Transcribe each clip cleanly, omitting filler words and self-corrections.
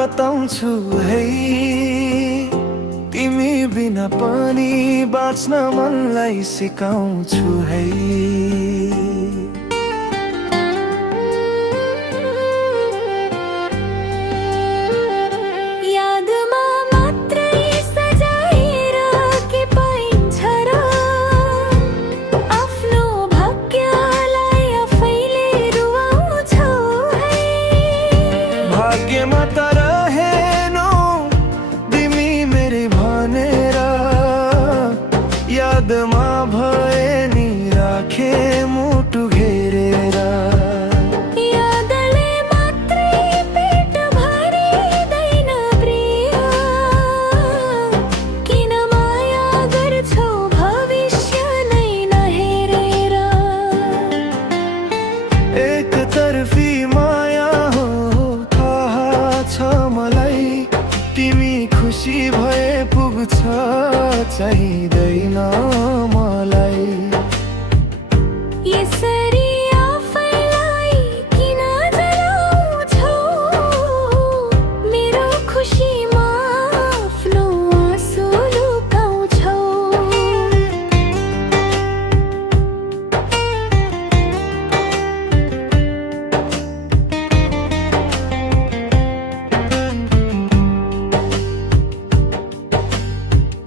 कतौ छु है, तिमी बिना पनि बाँच्न मनलाई सिकाउँछु है। यादमा मात्रै सजाएर के पाइन्छ र, आफ्नो भाग्यलाई आफैले रुवाउँछौ है। भाग्यमा त रहेनौ तिमी मेरै भनेर, यादमा भए नि राखे मुटु घेरेर। यादले मात्रै पेट भरिँदैन प्रिय, किन माया गर्छौ भविष्य नै नहेरेर। एकतर्फी माया हो थाहा छ मलाई, तिमी खुसी भए पुग्छ चाहिँदैन मलाई। यसरी आफैलाई किन जलाउँछौ, मेरो खुसीमा आफ्नो आँसु लुकाउँछौ।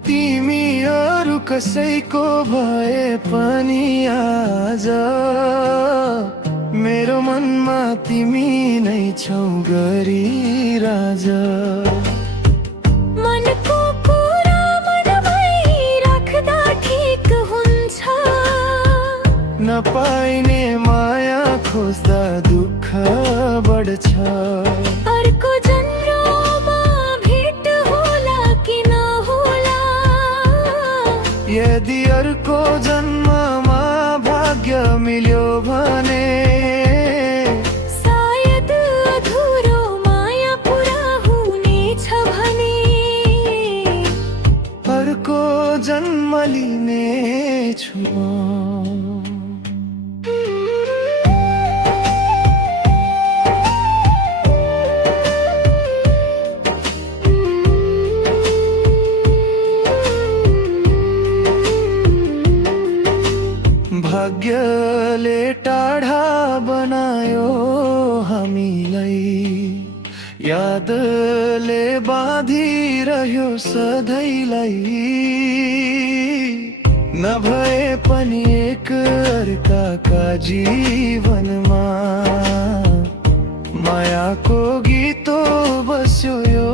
तिमी अरू कसैको भए पनि आज मेरो मनमा तिमी नै छौ गरी राजा। मनको कुरा मनमै राख्दा ठिक हुन्छ, नपाइने माया खोज्दा दुःख बढ्छ। अर्को जन्ममा भेट होला कि नहोला, यदि अर्को जन्ममा भाग्य मिल्यो भने, सायद अधुरो माया पुरा हुनेछ भने, अर्को जन्म लिनेछु म। भाग्यले टाढा बनायो हामीलाई, यादले बाँधिरह्यो सधैँलाई। नभए पनि एक अर्काका जीवनमा मायाको गीतो बस्यो यो